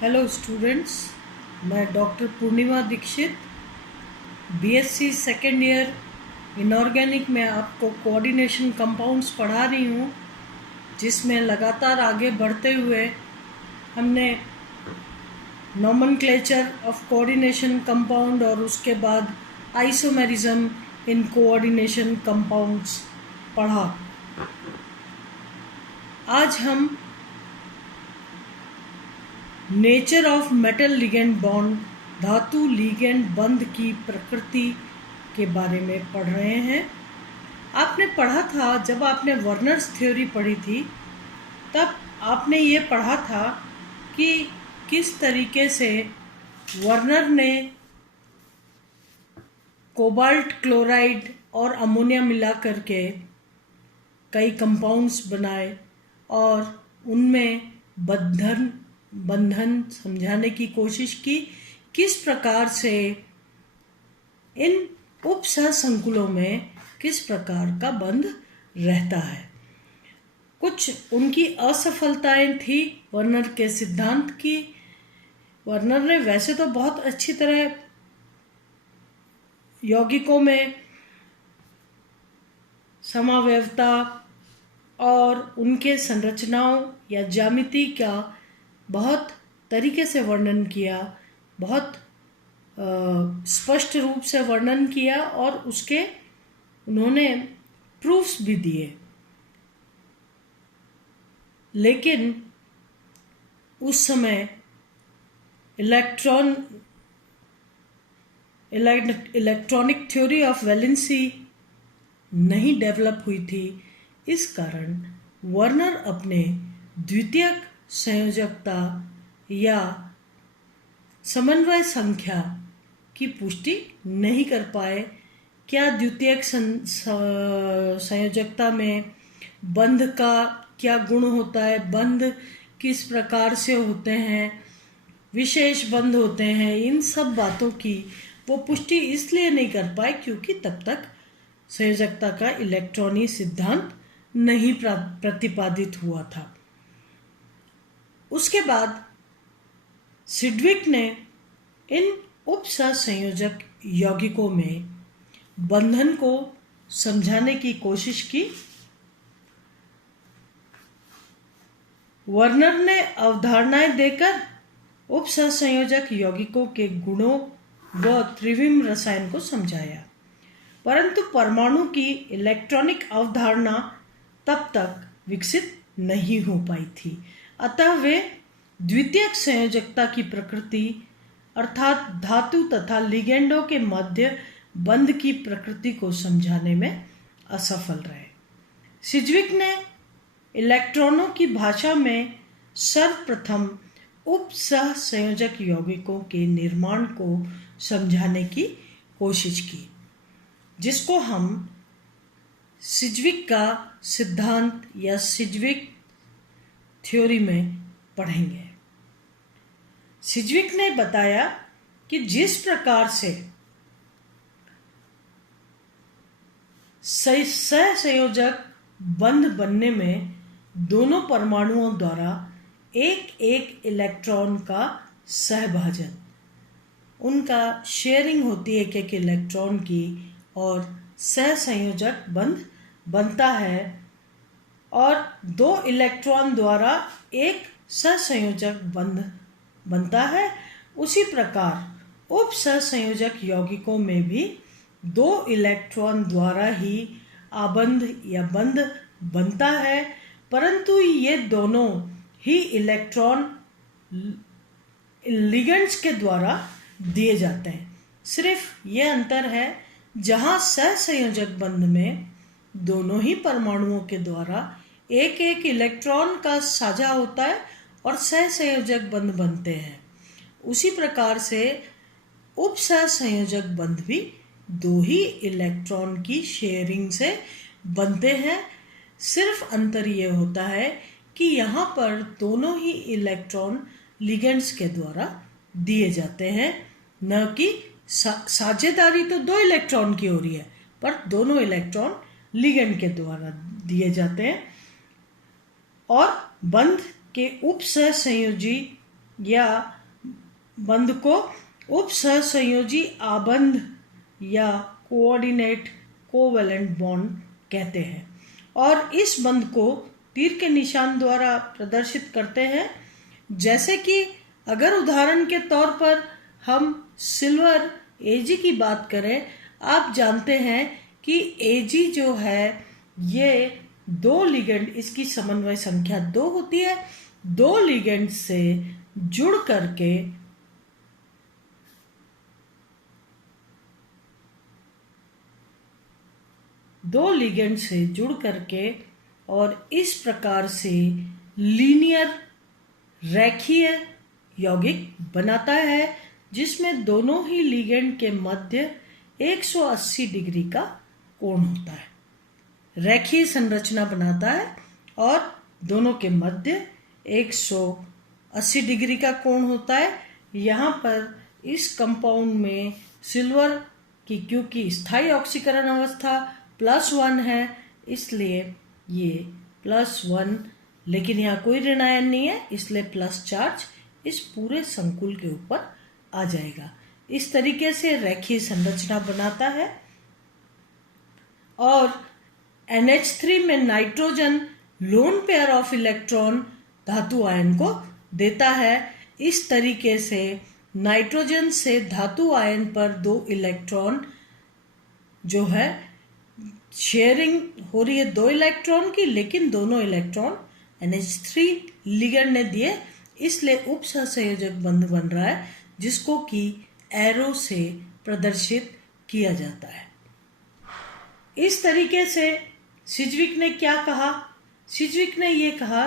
Hello students, मैं doctor Purnima Dikshit BSc second year inorganic में आपको कोऑर्डिनेशन कंपाउंड्स पढ़ा रही हूँ, जिसमें लगातार आगे बढ़ते हुए हमने नोमेनक्लेचर ऑफ कोऑर्डिनेशन कंपाउंड और उसके बाद आइसोमेरिज्म इन कोऑर्डिनेशन कंपाउंड्स पढ़ा। आज हम nature of metal ligand bond, धातु लिगेंड बंध की प्रकृति के बारे में पढ़ रहे हैं। आपने पढ़ा था, जब आपने वर्नर्स थ्योरी पढ़ी थी तब आपने ये पढ़ा था कि किस तरीके से वर्नर ने कोबाल्ट क्लोराइड और अमोनिया मिला करके कई कंपाउंड्स बनाए और उनमें बंधन समझाने की कोशिश की, किस प्रकार से इन उपसहसंकुलों में किस प्रकार का बंध रहता है। कुछ उनकी असफलताएं थी वर्नर के सिद्धांत की। वर्नर ने वैसे तो बहुत अच्छी तरह यौगिकों में समावयवता और उनके संरचनाओं या ज्यामिति का बहुत तरीके से वर्णन किया, बहुत स्पष्ट रूप से वर्णन किया और उसके उन्होंने प्रूफ्स भी दिए। लेकिन उस समय इलेक्ट्रॉनिक थ्योरी ऑफ वैलेंसी नहीं डेवलप हुई थी। इस कारण वर्नर अपने द्वितीयक संयोजकता या समन्वय संख्या की पुष्टि नहीं कर पाए। क्या द्वितीयक संयोजकता में बंध का क्या गुण होता है, बंध किस प्रकार से होते हैं, विशेष बंध होते हैं, इन सब बातों की वो पुष्टि इसलिए नहीं कर पाए क्योंकि तब तक संयोजकता का इलेक्ट्रॉनी सिद्धांत नहीं प्रतिपादित हुआ था। उसके बाद सिडविक ने इन उपसहसंयोजक यौगिकों में बंधन को समझाने की कोशिश की। वर्नर ने अवधारणाएं देकर उपसहसंयोजक यौगिकों के गुणों व त्रिविम रसायन को समझाया, परंतु परमाणु की इलेक्ट्रॉनिक अवधारणा तब तक विकसित नहीं हो पाई थी। अतः वे द्वितीयक संयोजकता की प्रकृति अर्थात धातु तथा लिगेंडों के मध्य बंध की प्रकृति को समझाने में असफल रहे। सिडविक ने इलेक्ट्रॉनों की भाषा में सर्वप्रथम उपसह संयोजक यौगिकों के निर्माण को समझाने की कोशिश की, जिसको हम सिडविक का सिद्धांत या सिडविक थ्योरी में पढ़ेंगे। सिडविक ने बताया कि जिस प्रकार से सहसंयोजक बंध बनने में दोनों परमाणुओं द्वारा एक एक इलेक्ट्रॉन का सहभाजन, उनका शेयरिंग होती है एक इलेक्ट्रॉन की और सहसंयोजक बंध बनता है, और दो इलेक्ट्रॉन द्वारा एक सहसंयोजक बंध बनता है। उसी प्रकार उपसहसंयोजक यौगिकों में भी दो इलेक्ट्रॉन द्वारा ही आबंध या बंध बनता है, परंतु ये दोनों ही इलेक्ट्रॉन लिगेंड्स के द्वारा दिए जाते हैं। सिर्फ ये अंतर है, जहाँ सहसंयोजक बंध में दोनों ही परमाणुओं के द्वारा एक एक इलेक्ट्रॉन का साझा होता है और सहसंयोजक बंध बनते हैं, उसी प्रकार से उपसहसंयोजक बंध भी दो ही इलेक्ट्रॉन की शेयरिंग से बनते हैं। सिर्फ अंतर ये होता है कि यहाँ पर दोनों ही इलेक्ट्रॉन लिगेंड्स के द्वारा दिए जाते हैं, न कि साझेदारी तो दो इलेक्ट्रॉन की हो रही है पर दोनों इलेक्ट्रॉन लिगेंड के द्वारा दिए जाते हैं। और बंध के उपसहसंयोजी या बंध को उप सहसंयोजी आबंध या कोऑर्डिनेट कोवैलेंट बॉन्ड कहते हैं और इस बंध को तीर के निशान द्वारा प्रदर्शित करते हैं। जैसे कि अगर उदाहरण के तौर पर हम सिल्वर Ag की बात करें, आप जानते हैं कि Ag जो है ये दो लिगेंड, इसकी समन्वय संख्या 2 होती है, दो लिगेंड से जुड़ करके और इस प्रकार से लीनियर रेखीय यौगिक बनाता है जिसमें दोनों ही लिगेंड के मध्य 180 डिग्री का कोण होता है। रेखीय संरचना बनाता है और दोनों के मध्य 180 डिग्री का कोण होता है। यहाँ पर इस कंपाउंड में सिल्वर की क्योंकि स्थायी ऑक्सीकरण अवस्था +1 है, इसलिए ये +1, लेकिन यहाँ कोई ऋण आयन नहीं है, इसलिए प्लस चार्ज इस पूरे संकुल के ऊपर आ जाएगा। इस तरीके से रेखीय संरचना बनाता है। और NH3 में nitrogen lone pair of electron धातु आयन को देता है। इस तरीके से नाइट्रोजन से धातु आयन पर 2 इलेक्ट्रॉन जो है शेयरिंग हो रही है 2 इलेक्ट्रॉन की, लेकिन दोनों इलेक्ट्रॉन NH3 लिगेंड ने दिए, इसलिए उप सहसंयोजक बंध बन रहा है जिसको कि एरो से प्रदर्शित किया जाता है। इस तरीके से सिज्विक ने क्या कहा? सिज्विक ने ये कहा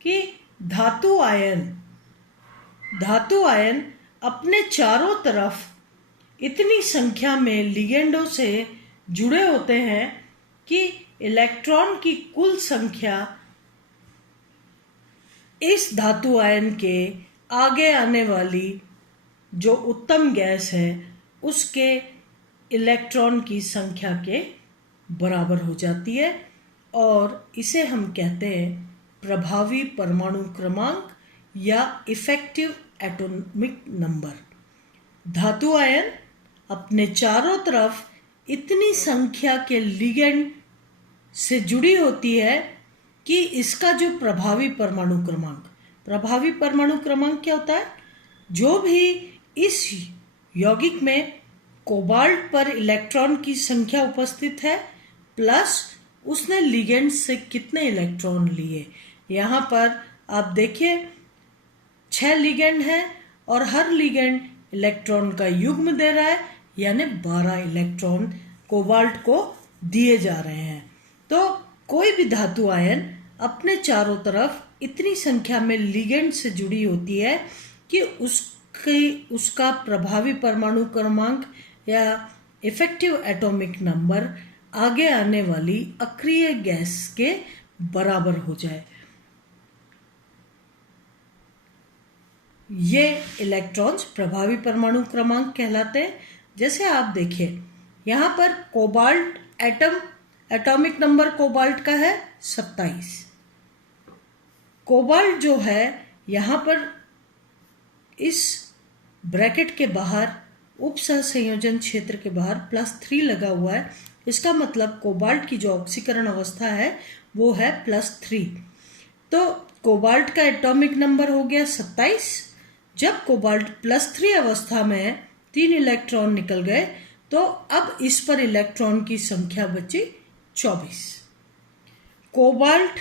कि धातु आयन अपने चारों तरफ इतनी संख्या में लिगेंडों से जुड़े होते हैं कि इलेक्ट्रॉन की कुल संख्या इस धातु आयन के आगे आने वाली जो उत्तम गैस है उसके इलेक्ट्रॉन की संख्या के बराबर हो जाती है और इसे हम कहते हैं प्रभावी परमाणु क्रमांक या इफेक्टिव एटॉमिक नंबर। धातु आयन अपने चारों तरफ इतनी संख्या के लिगेंड से जुड़ी होती है कि इसका जो प्रभावी परमाणु क्रमांक क्या होता है? जो भी इस यौगिक में कोबाल्ट पर इलेक्ट्रॉन की संख्या उपस्थित है प्लस उसने लिगेंड से कितने इलेक्ट्रॉन लिए। यहाँ पर आप देखिए 6 लिगेंड हैं और हर लिगेंड इलेक्ट्रॉन का युग्म दे रहा है, यानी 12 इलेक्ट्रॉन कोबाल्ट को दिए जा रहे हैं। तो कोई भी धातु आयन अपने चारों तरफ इतनी संख्या में लिगेंड से जुड़ी होती है कि उसका प्रभावी परमाणु क्रमांक या इफेक्टिव एटॉमिक नंबर आगे आने वाली अक्रिय गैस के बराबर हो जाए। ये इलेक्ट्रॉन्स प्रभावी परमाणु क्रमांक कहलाते हैं। जैसे आप देखिए यहाँ पर कोबाल्ट एटॉमिक नंबर कोबाल्ट का है 27। कोबाल्ट जो है यहाँ पर इस ब्रैकेट के बाहर उप सहसंयोजन क्षेत्र के बाहर +3 लगा हुआ है। इसका मतलब कोबाल्ट की जो ऑक्सीकरण अवस्था है वो है +3। तो कोबाल्ट का एटॉमिक नंबर हो गया 27। जब कोबाल्ट +3 अवस्था में है, 3 इलेक्ट्रॉन निकल गए, तो अब इस पर इलेक्ट्रॉन की संख्या बची 24। कोबाल्ट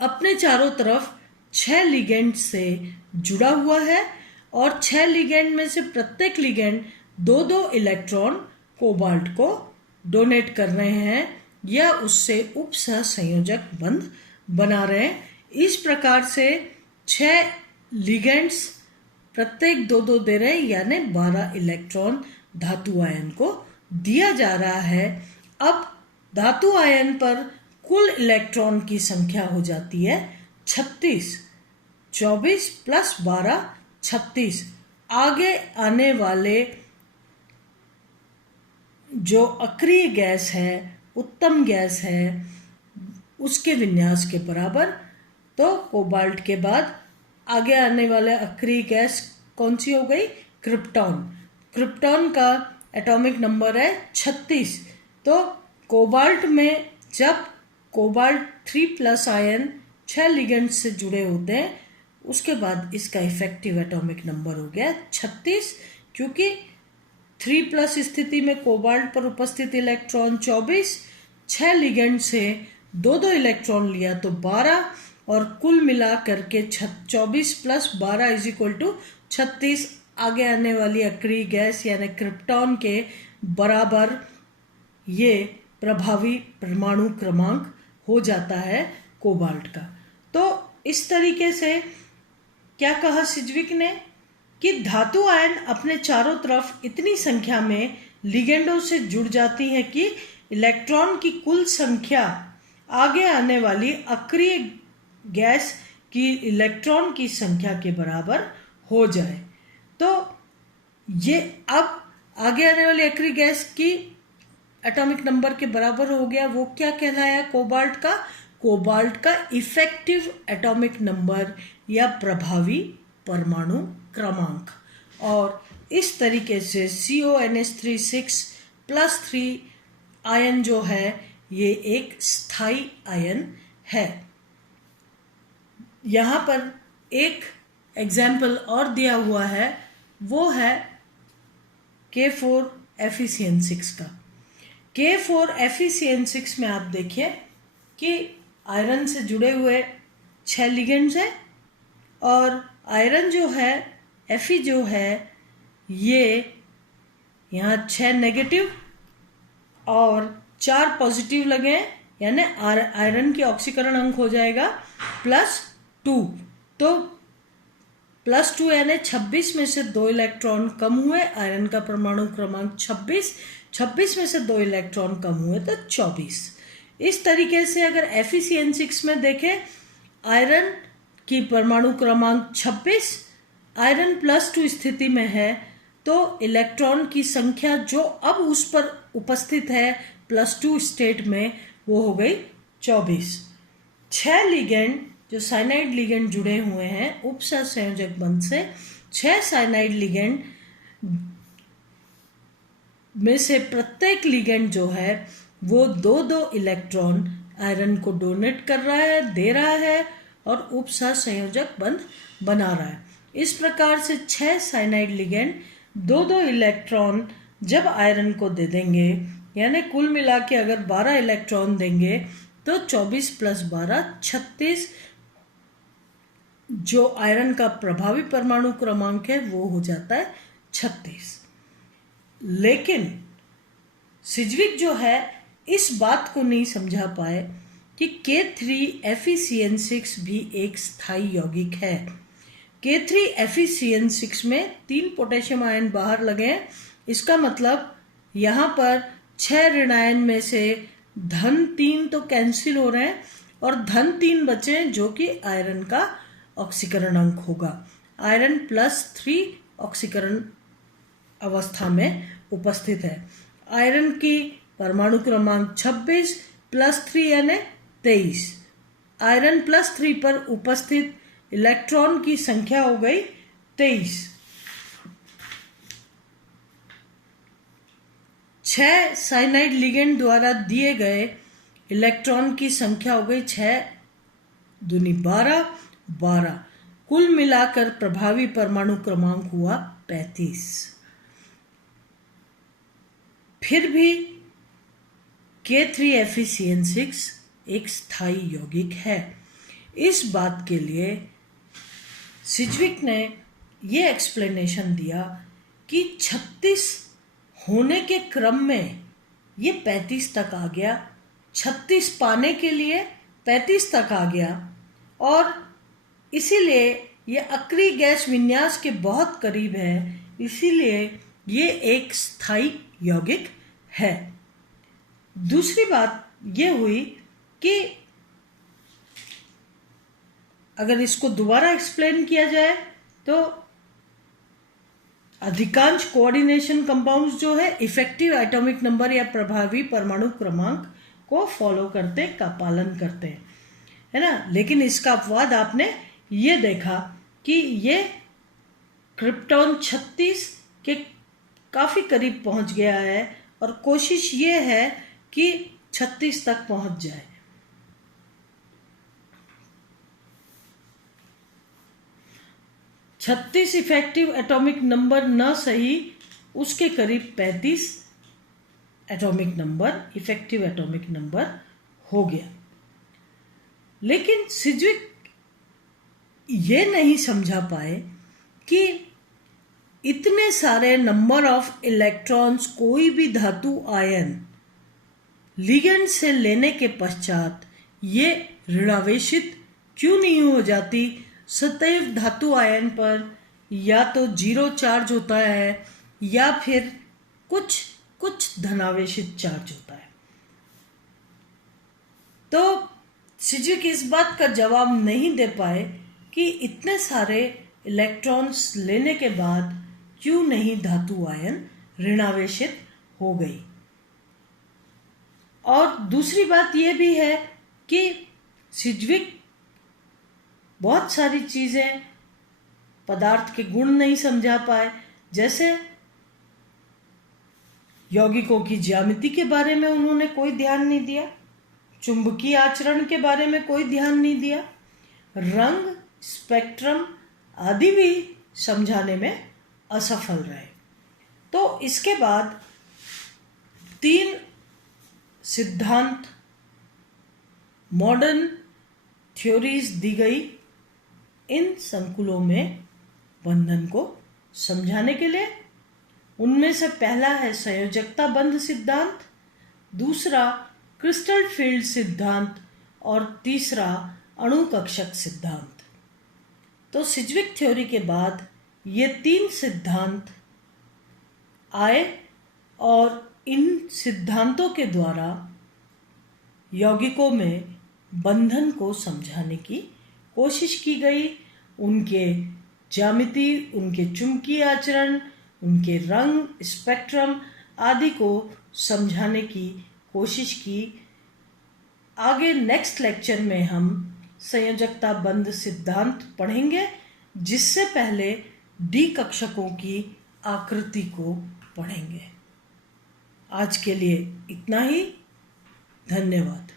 अपने चारों तरफ 6 लिगेंड से जुड़ा हुआ है और 6 लिगेंड में से प्रत्येक लिगेंड 2-2 इलेक्ट्रॉन कोबाल्ट को डोनेट कर रहे हैं या उससे उप सहसंयोजक बंध बना रहे हैं। इस प्रकार से 6 लिगेंड्स प्रत्येक 2-2 दे रहे हैं, यानी 12 इलेक्ट्रॉन धातु आयन को दिया जा रहा है। अब धातु आयन पर कुल इलेक्ट्रॉन की संख्या हो जाती है 36। 24 + 12 36। आगे आने वाले जो अक्रिय गैस है, उत्तम गैस है, उसके विन्यास के बराबर। तो कोबाल्ट के बाद आगे आने वाले अक्रिय गैस कौन सी हो गई? क्रिप्टॉन। क्रिप्टॉन का एटॉमिक नंबर है 36। तो कोबाल्ट में जब कोबाल्ट 3+ आयन 6 लिगेंड से जुड़े होते हैं, उसके बाद इसका इफेक्टिव एटॉमिक नंबर हो गया 36, क्योंकि 3+ स्थिति में कोबाल्ट पर उपस्थित इलेक्ट्रॉन 24, 6 लिगेंड से 2 इलेक्ट्रॉन लिया तो 12, और कुल मिला करके 24 + 12 = 36 आगे आने वाली अक्रिय गैस यानी क्रिप्टॉन के बराबर ये प्रभावी परमाणु क्रमांक हो जाता है कोबाल्ट का। तो इस तरीके से क्या कहा सिज्विक ने कि धातु आयन अपने चारों तरफ इतनी संख्या में लिगेंडों से जुड़ जाती है कि इलेक्ट्रॉन की कुल संख्या आगे आने वाली अक्रिय गैस की इलेक्ट्रॉन की संख्या के बराबर हो जाए। तो ये अब आगे आने वाली अक्रिय गैस की एटॉमिक नंबर के बराबर हो गया। वो क्या कहलाया? कोबाल्ट का। कोबाल्ट का इफेक्टिव एटॉमिक नंबर या प्रभावी परमाणु क्रमांक। और इस तरीके से CONH3 आयन जो है ये एक स्थायी आयन है। यहाँ पर एक एग्जाम्पल और दिया हुआ है, वो है K4FeCN6 का। K4FeCN6 में आप देखिए कि आयरन से जुड़े हुए 6 लिगेंड्स हैं, और आयरन जो है Fe जो है ये यहाँ 6 नेगेटिव और 4 पॉजिटिव लगे हैं, यानी आयरन की ऑक्सीकरण अंक हो जाएगा +2। तो +2 यानी 26 में से 2 इलेक्ट्रॉन कम हुए, आयरन का परमाणु क्रमांक 26 में से 2 इलेक्ट्रॉन कम हुए तो 24। इस तरीके से अगर FeCN6 में देखें, आयरन की परमाणु क्रमांक 26, आयरन +2 स्थिति में है, तो इलेक्ट्रॉन की संख्या जो अब उस पर उपस्थित है +2 स्टेट में वो हो गई 24। 6 लिगेंड जो साइनाइड लिगेंड जुड़े हुए हैं उपसहसंयोजक बंध से, 6 साइनाइड लिगेंड में से प्रत्येक लिगेंड जो है वो 2-2 इलेक्ट्रॉन आयरन को डोनेट कर रहा है, दे रहा है, और उपसहसंयोजक बंध बना रहा है। इस प्रकार से 6 साइनाइड लिगेंड 2-2 इलेक्ट्रॉन जब आयरन को दे देंगे, यानी कुल मिला के अगर 12 इलेक्ट्रॉन देंगे तो 24 + 12 36, जो आयरन का प्रभावी परमाणु क्रमांक है वो हो जाता है 36। लेकिन सिज्विक जो है इस बात को नहीं समझा पाए कि K3FeCN6 भी एक स्थायी यौगिक है। K3FeCN6 में 3 पोटेशियम आयन बाहर लगे हैं। इसका मतलब यहाँ पर 6 ऋणायन में से -3 तो कैंसिल हो रहे हैं और -3 बचे, जो कि आयरन का ऑक्सीकरण अंक होगा। आयरन +3 ऑक्सीकरण अवस्था में उपस्थित है। आयरन की परमाणु क्रमांक 26 +3 यानी 23। आयरन +3 पर उपस्थित इलेक्ट्रॉन की संख्या हो गई 23। 6 साइनाइड लिगेंड द्वारा दिए गए इलेक्ट्रॉन की संख्या हो गई 6 दूनी 12। कुल मिलाकर प्रभावी परमाणु क्रमांक हुआ 35। फिर भी K3FeCN6 एक स्थायी यौगिक है। इस बात के लिए सिज्विक ने ये एक्सप्लेनेशन दिया कि 36 होने के क्रम में ये 35 तक आ गया, 36 पाने के लिए 35 तक आ गया, और इसीलिए ये अक्रिय गैस विन्यास के बहुत करीब है, इसीलिए ये एक स्थायी यौगिक है। दूसरी बात ये हुई कि अगर इसको दोबारा एक्सप्लेन किया जाए तो अधिकांश कोऑर्डिनेशन कंपाउंड्स जो है इफेक्टिव एटॉमिक नंबर या प्रभावी परमाणु क्रमांक को फॉलो करते का पालन करते हैं, है ना। लेकिन इसका अपवाद आपने ये देखा कि ये क्रिप्टॉन 36 के काफ़ी करीब पहुंच गया है और कोशिश ये है कि 36 तक पहुंच जाए। छत्तीस इफेक्टिव एटॉमिक नंबर न सही, उसके करीब 35 atomic number, effective atomic number हो गया। लेकिन सिज्विक ये नहीं समझा पाए कि इतने सारे नंबर ऑफ इलेक्ट्रॉन्स कोई भी धातु आयन लिगेंड से लेने के पश्चात ये ऋणावेशित क्यों नहीं हो जाती। सदैव धातु आयन पर या तो 0 चार्ज होता है या फिर कुछ धनावेशित चार्ज होता है। तो सिज्विक इस बात का जवाब नहीं दे पाए कि इतने सारे इलेक्ट्रॉन्स लेने के बाद क्यों नहीं धातु आयन ऋणावेशित हो गई। और दूसरी बात यह भी है कि सिज्विक बहुत सारी चीज़ें, पदार्थ के गुण नहीं समझा पाए। जैसे यौगिकों की ज्यामिति के बारे में उन्होंने कोई ध्यान नहीं दिया, चुंबकीय आचरण के बारे में कोई ध्यान नहीं दिया, रंग, स्पेक्ट्रम आदि भी समझाने में असफल रहे। तो इसके बाद 3 सिद्धांत, मॉडर्न थ्योरीज दी गई इन संकुलों में बंधन को समझाने के लिए। उनमें से पहला है संयोजकता बंध सिद्धांत, दूसरा क्रिस्टल फील्ड सिद्धांत और तीसरा अणु कक्षक सिद्धांत। तो सिज्विक थ्योरी के बाद ये 3 सिद्धांत आए और इन सिद्धांतों के द्वारा यौगिकों में बंधन को समझाने की कोशिश की गई। उनके ज्यामिति, उनके चुंबकीय आचरण, उनके रंग, स्पेक्ट्रम आदि को समझाने की कोशिश की। आगे नेक्स्ट लेक्चर में हम संयोजकता बंध सिद्धांत पढ़ेंगे, जिससे पहले डी कक्षकों की आकृति को पढ़ेंगे। आज के लिए इतना ही। धन्यवाद।